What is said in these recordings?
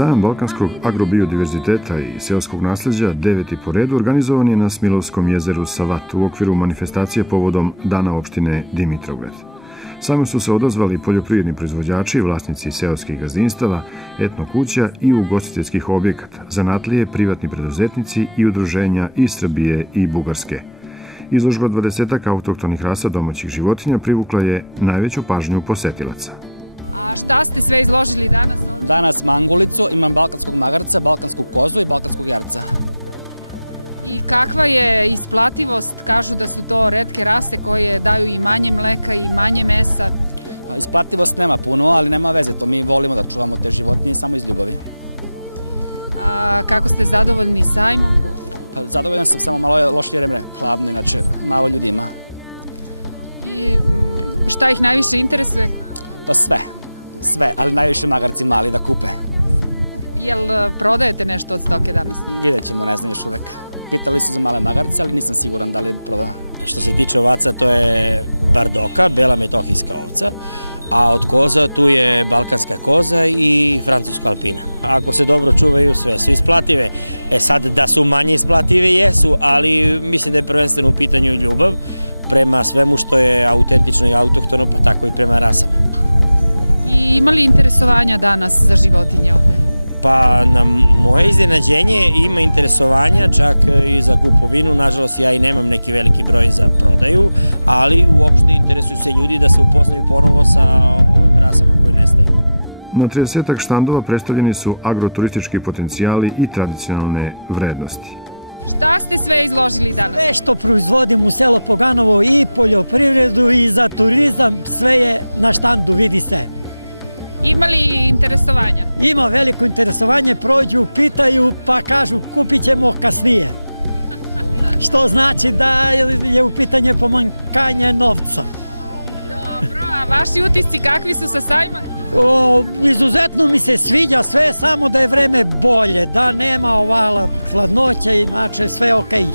Sajam balkanskog agrobiodiverziteta i seoskog nasljeđa, 9. po redu, organizovan je na Smilovskom jezeru Savat u okviru manifestacije povodom Dana opštine Dimitrovgrad. Sajmu su se odazvali poljoprivredni proizvođači, vlasnici seoskih gazdinstava, etno kuća i ugostiteljskih objekata, zanatlije, privatni preduzetnici i udruženja iz Srbije i Bugarske. Izložba 20 autohtonih rasa domaćih životinja privukla je najveću pažnju posetilaca. A šta ste sve izložili danas? Danas mangulicu, imam balkanskog magarca, balkansku kozu i balkanskog jarca. I kakva je isplativost? Kažu da su to retke rase koje daju i manje mleka i manje mesa. Pa isplativost nema puno, ali nema veze, to mi volimo da čuvamo te životinje samo iz ljubavi. A kako ste zadovoljni sajmom? Pa zadovoljan sam, samo malo je lošije vreme, hladno, inače malo ljudi ima. I šta ih najviše interesuje? Pa sve, ali najviše magarci mali da kupe. Jel prodajete nešto od stoke danas? Vidjet ćemo, ne znam još uvek. Pitali su za male magarce, ali nisam siguran da li prodao. Što se tiče ovaca, to je bardoka, bela metohijska ovca, a od koza tu je balkanska koza i francuska alpina. Ako se dobro čuvaju, sve su isplative. Sad, da su manje isplative, jesu, ali mislim da je prvenstveno u pitanju ljubav prema svemu što je autentično i autohtono, pa tako i prema rasama. I ima li interesovanja danas za životinje ovde? Pa na moje iznenađenje ima interesovanja čak i za kupovinu, nažalost ja i nemam neki veliki broj za prodaju, ali uopšte interesuju se ljudi da se upoznaju ponovo sa ovim rasama koje nestaju. Na 30 štandova predstavljeni su agroturistički potencijali i tradicionalne vrednosti. Šta ste sve izložili danas? Sve što proizvodim u selo Poganovo, i poljoprivredu i za turizam, sve je na štandu, vidi se. Ima li interesovanja? Ima veliko interesovanje, prođu, pitaju, pa kažu kupit ćemo kasnije. Što znači da je u pitanje pomankanje novca. Dobro, a vaši utisci kakvi su sa sajma? Izuzetno mi se sviđa sve, samo da je vreme bolje, da nema ovala hladnoće, inače sve okej.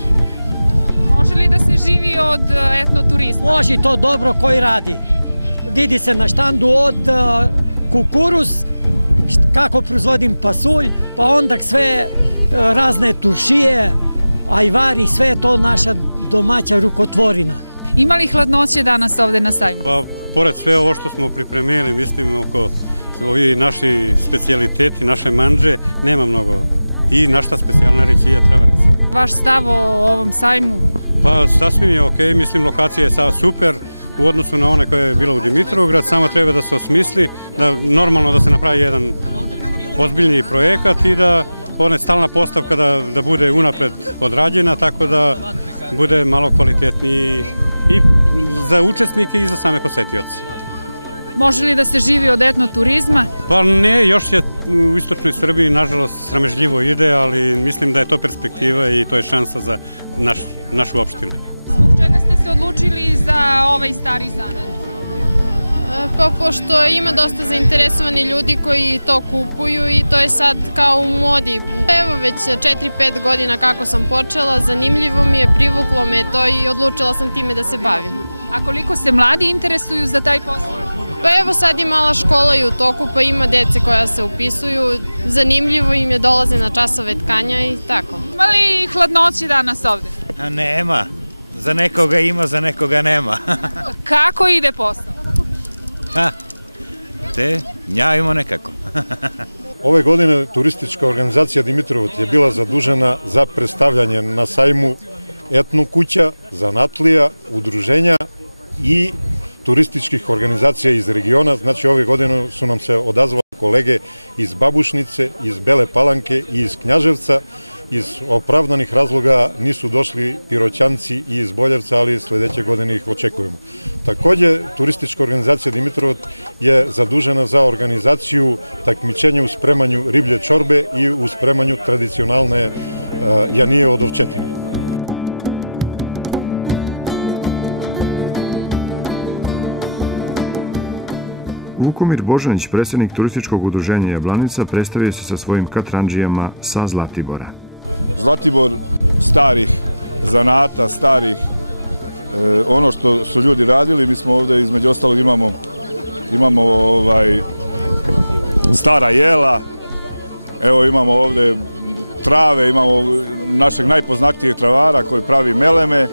Može li da se živi od etnoturizma? Može to dobro koji radi. Vidi se na štandu od kukuruz, kako proizvodim pasulj, pa onda sve razne turšije, ajvari, sve je to naša domaća rukotvorina. Ima li hladnoće danas ovde na sajmu? Pa, pored sve ovo što smo pripremili, mislim, oko ovi naši specijaliteti, naše mandže, nema mnogo. I našta specijalna rećija travarica. Vaš stav o ovom sajmu? Pa, sasvim je okej, mislim, lokacija je super u odnosu na one koja je bila u Dimitrovgrad, samo treba da se osmisli, da normalno da se napravi jedan ozbiljniji projekat i da ona stalna postavka da bude unapred odrađena, tako da bude malo kvalitetniji i za učesnike i za same posetioce. Može li da se živi od etnoturizma? Pa ne, još je u istočnoj Srbiji, nažalost, sramežljivo ide, ali mislim da je to perspektiva i to je šansa za našu opštinu. Zbog čega ste se odlučili za ovaj stari zanat? Pa pošto ima dosta zainteresovani ljudi koji to kupuju i to je sad kao u modi. Evo već 4-5 godina kako sam počela, zanimljivo mi je, privuklo me to i odlučila sam time da se bavim. A koliko se mladi interesuju za taj posao? Pa evo sad je mala škola i u toku, pa ima dece koja se upisuju, zanimljivo im je, dolaze na časove tkanja i tako. Ima li hladnoće danas ovde? Nema, za nekoga ima, za nekoga nema. Kako ide posao? Njavimo nekako. Ove godine turistička organizacija Dimitrovgrad je bila zadužena za predstavljanje na sajmu etno kuća, zanatlija, udruženja i turističkih organizacija iz regiona. Znači ove godine su nam se odazvali kolege iz Babušnice, iz Bele Palanke i iz Knjaževca. Iz opravdanih razloga nisu došli Piroćanci i iz Boljevca, ali sledeće godine ih očekujemo. Takođe, turistička organizacija Dimitrovgrad je zadužena za organizaciju takmičenja u spremanju riblje čorbe i u spremanju tradicionalne janije od ovčetine. Vukomir Božanić, predsjednik turističkog udruženja Jablanica, predstavio se sa svojim katrandžijama sa Zlatibora. Zlatibor starih zanata, starih ono što su ljudi radili. Mi smo ovde između ostalog imamo stara jela, Evo imamo ovde trave, imamo našeg najpoznatijeg travara koji pravi meleme,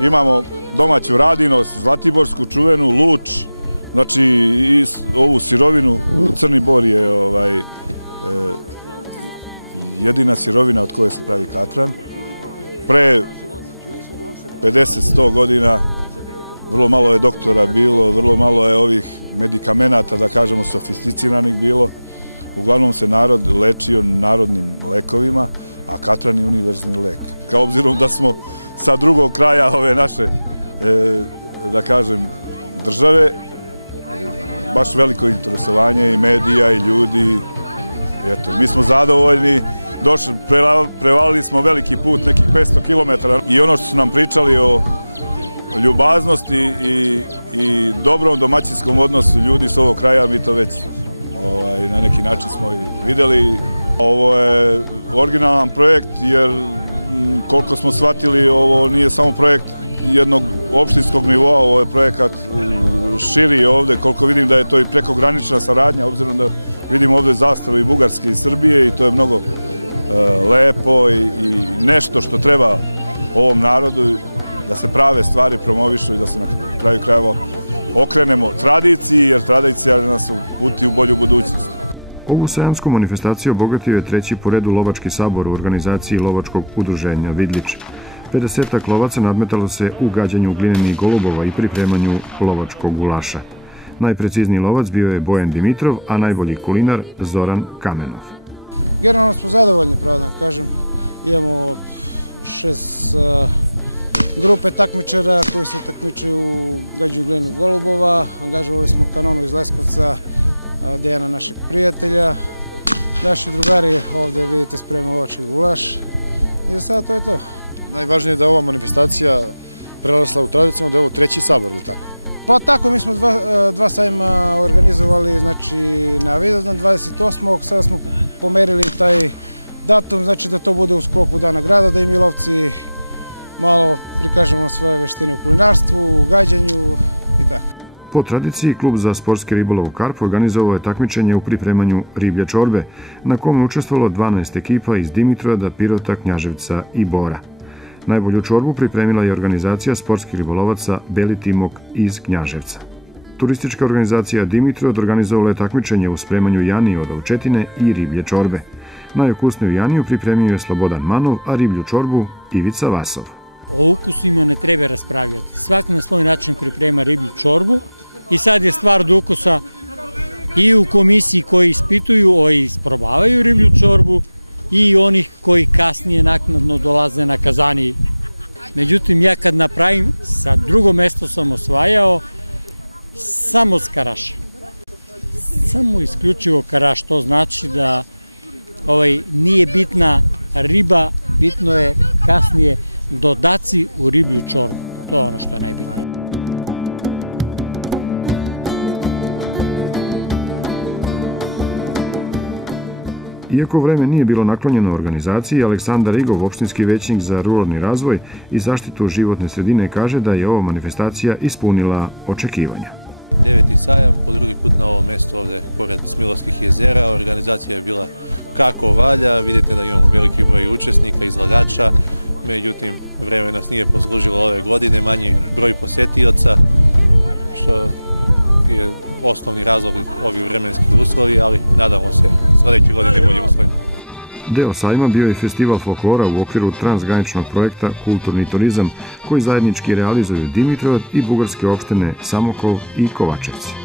imamo domaću radinost, zlatiborsku čuvenu, luč, znači i ovu sirovinu. Crni bor je jedina sirovina od koje se pravi katran. Pre 50-100 godina vrlo malo je doktora bilo, vrlo malo je ovih medikamenata, da kažemo, sofisticiranih bilo. Uglavnom se narod lečio narodnim lekovima, a katran je univerzalni lek. Kao obzirom da smo sa drugog kraja ove naše, da kažem, države, baš veliko interesovanje i medija i ljudi. Eto, mi smo zadovoljni, prevalili smo veliki put, nekih 500 km, i ono što su nam pričali o ljubaznosti i dobrom domaćinskom odnosu ljudi s ovog kraja, mi to već na neki način smo i videli. Ovo je originalan projekt jer, koliko smo shvatili, ovo nije samo projekt jednog opštinskog nivoa, ovo je projekat širi ovde, koliko vidim da je to i prekogranična saradnja, obzirom da vidim ovde zastave i Bugarske i Srbije, i to je mnogo lepo i nešto što treba ovom narodu, da se prave stvari promovišu i da se na kraju krajeva okrenemo tradiciji, jer tradicija nas uputi u bolju budućnost. Ovu sajamsku manifestaciju obogatio je treći po redu Lovački sabor u organizaciji Lovačkog udruženja Vidlić. 50-ak lovaca nadmetalo se u gađanju glinenih golubova i pripremanju lovačkog gulaša. Najprecizniji lovac bio je Bojan Dimitrov, a najbolji kulinar Zoran Kamenov. Generalno smo zadovoljni, pravo da kažem. Imamo 6 grupe takmičara koji se takmičuju u gađanju glinenih golubova. Angažovali smo kanonu iz Leskovca, Dejana, našeg prijatelja. Naši drugari ovde, vidite, spremaju lovački gulaš. I sada to je to. Najvažnije je da ova manifestacija prerasla u tradicionalno, da je ovo treći sabor, ili tako? Pa tako, mi smo dva sajma organizovali, znači na Vidovdan 28. Sada smo pomerili taj datum, znači da to bude u sklopu Dana grada, da i mi lovci malo prikažemo svoje veštine u kulinarstvu, u gađanju i tako. Po tradiciji, klub za sportski ribolov Karp organizovao je takmičenje u pripremanju riblje čorbe, na kome je učestvovalo 12 ekipa iz Dimitrovgrada, Pirota, Knjaževca i Bora. Najbolju čorbu pripremila je organizacija sportskih ribolovaca Beli Timok iz Knjaževca. Turistička organizacija Dimitrovgrad organizovala je takmičenje u spremanju janije od ovčetine i riblje čorbe. Najokusniju janiju pripremio je Slobodan Manov, a riblju čorbu Ivica Vasov. O ukusima ne treba raspravljati. Svak na svoj način priprema riblju čorbu i sad je stvar do ukusa i u komisiji koji ispituju, isprobavaju riblju čorbu, i onih koji kasnije naknadno dolaze na kazani. Međutim, ja kad napravim, sa drugo mesto sam osvajao samo s karaša. Samo isključivo karaš, to znači da nije bitna riba, bitno je kasnije dodaci u riblju čorbu. To je ono što je najbitnije. Iako vreme nije bilo naklonjeno organizaciji, Aleksandar Igov, opštinski većnik za ruralni razvoj i zaštitu životne sredine, kaže da je ova manifestacija ispunila očekivanja. 9. sajam, po drugi put na ovom mestu ovde, pored Smilovskih jezera. Organizacija je bila kako valja, vidite da imamo veliki broj učesnika, izlagača, međutim, vreme nas nije poslužilo ove godine, manji broj posetioca, što je osnovni razlog ovi vremenski uslovi, ali nadamo se sledeće godine bolji uslovi. Deo sajma bio je festival folklora u okviru transgraničnog projekta Kulturni turizam, koji zajednički realizuju Dimitrovgrad i bugarske opštine Samokov i Kovačevci.